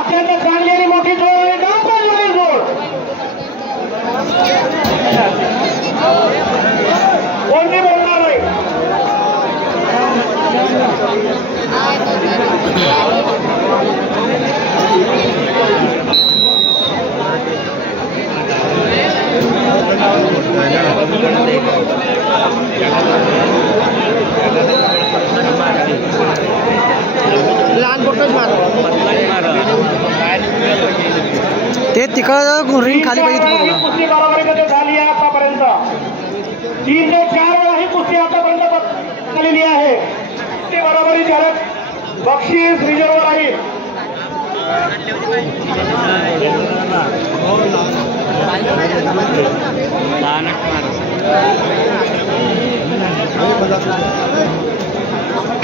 अत्यंत चांगली आणि मोठी जोड आहे डांबरवरील जोड कोणती बोलणार नाही लहान बोटच मार ते तिकडं रिंग खाली पाहिजे कुस्ती बरोबरीमध्ये झाली आहे आतापर्यंत 3 ते 4 वेळा ही कुस्ती आतापर्यंत झालेली आहे कुस्ती बरोबरी झाल्यात बक्षीस रिझर्व राहील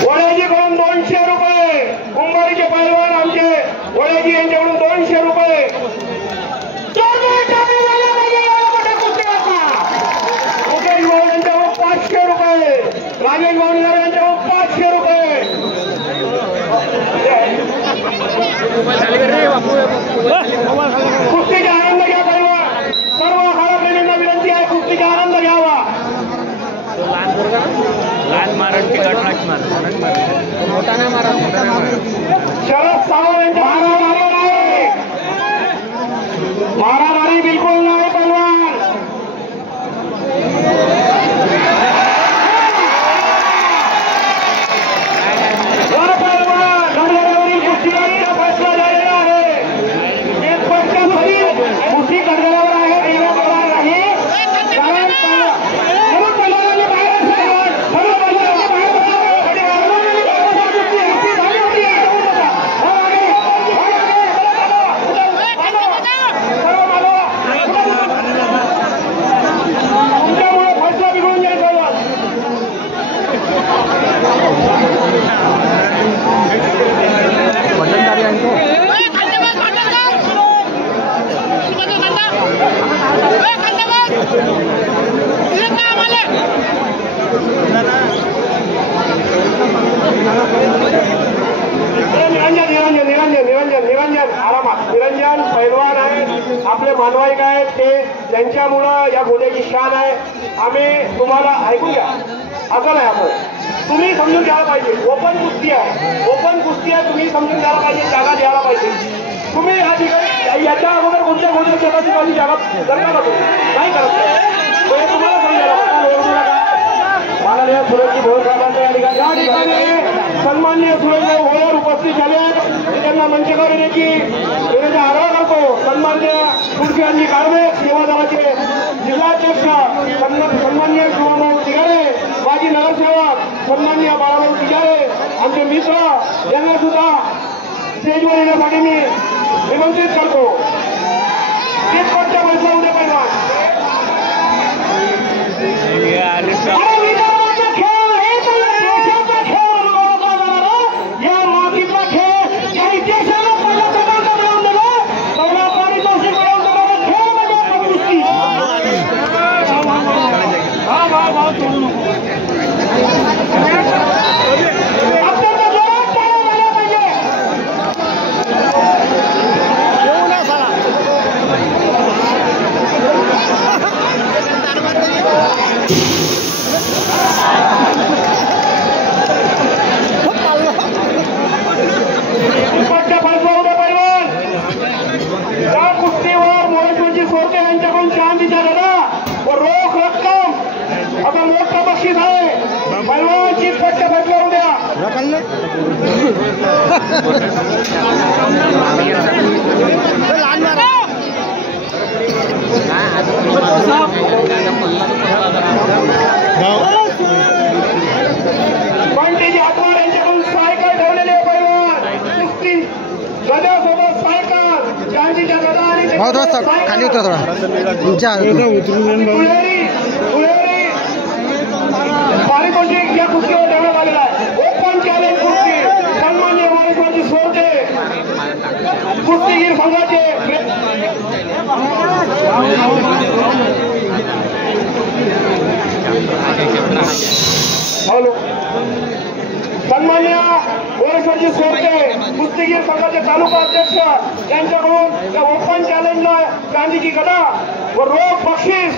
वड्याजीकडून 200 रुपये कुंभारीचे पैलवान आमचे वड्याजी यांच्याकडून 200 रुपये मुकेश भाऊ यांच्याकडून 500 रुपये राजेश भाऊ यांच्याकडून 500 रुपये कुस्तीचा आनंद घ्या पैलवान सर्व हाराप्रेमींना विनंती आहे कुस्तीचा आनंद घ्यावा शरद सावंत यांच्या मारामारी नाही मारामारी बिलकुल नाही पैलवान गडगडावरील कुस्तीचा फैसला झालेला आहे एक पक्षासाठी कुस्ती गडगडावर आहे निरंजन आरामात निरंजन पैलवान आहेत आपले मानवाईक आहेत ते त्यांच्यामुळं या गोल्याची शान आहे आम्ही तुम्हाला ऐकून घ्या असं नाही आपण तुम्ही समजून घ्यायला पाहिजे ओपन कुस्ती आहे तुम्ही समजून घ्यायला पाहिजे जागा द्यायला पाहिजे तुम्ही या ठिकाणी याच्या अगोदर कोणत्या गोष्टी स्वतःची माझी जागा करता का तुम्ही नाही करत तुम्हाला समजायला माननीय सुरेशजी भोर साहेबांच्या या ठिकाणी सन्माननीय सुरेशभाऊ भोयर उपस्थित झाले आहेत त्यांना मंचकावर येण्याची विनंती आग्रह करतो सन्माननीय तुळशीरामजी काळवे सेवादलाचे जिल्हाध्यक्ष सन्माननीय शिवाभाऊ तिगारे माजी नगरसेवक सन्माननीय बाळाभाऊ तिगारे आमचे मित्र यांना सुद्धा स्टेजवर येण्यासाठी मी निमंत्रित करतो पैसा उद्या पैलवान खाली उतरा थोडा पारितोषिक या कुस्तीवर ठेवण्यात आलेला आहे ओपन चॅलेंज कुस्ती सन्मान्य वाईसवरची सोडते कुस्तीगीर संघाचे सन्मान्य राजाजी सोडते कुस्तीगीर संघाचे तालुका अध्यक्ष यांच्याकडून या ओपन चॅलेंजला चांदीची गदा व रोख बक्षीस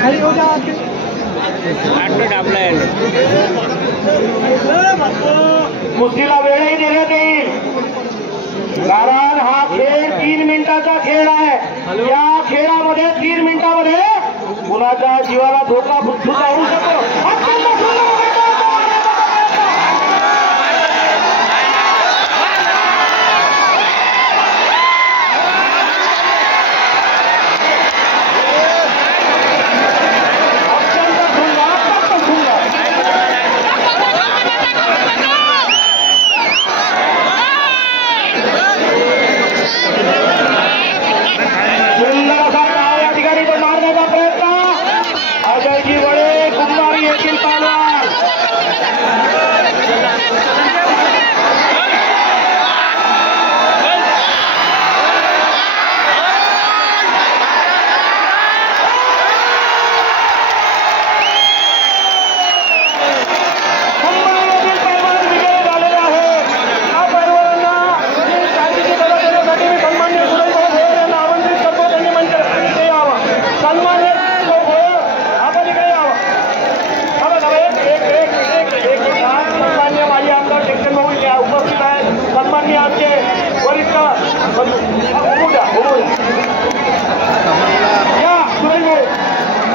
खाली हो जा कुस्तीला वेळही देण्यात येईल कारण हा खेळ 3 मिनिटाचा खेळ आहे। या खेळामध्ये 3 मिनिटामध्ये कुणाच्या जीवाला धोका सुद्धा होऊ शकतो। अजयजी वडे कुंभारी येथील पहलवान विजयी झालेला आहे। या पैलवानांना चांदीची गदा देण्यासाठी मी सन्माननीय सुरेश भाऊ भोयर यांना आमंत्रित करतो। त्यांनी मंचावर यावं। सन्माननीय सन्मान्य माजी आमदार टेक्शन भाऊ उपस्थित आहेत। सन्मान्य आमचे वरिष्ठ या सुरेश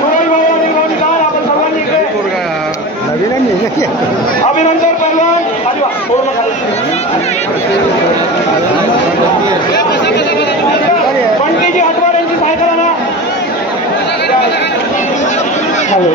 भाऊ आणि गोविंदराव आपण सर्वांनी अभिनंदन पहलवान खाली पूर्ण बंटीजी हटवाड यांची सायकल ना हॅलो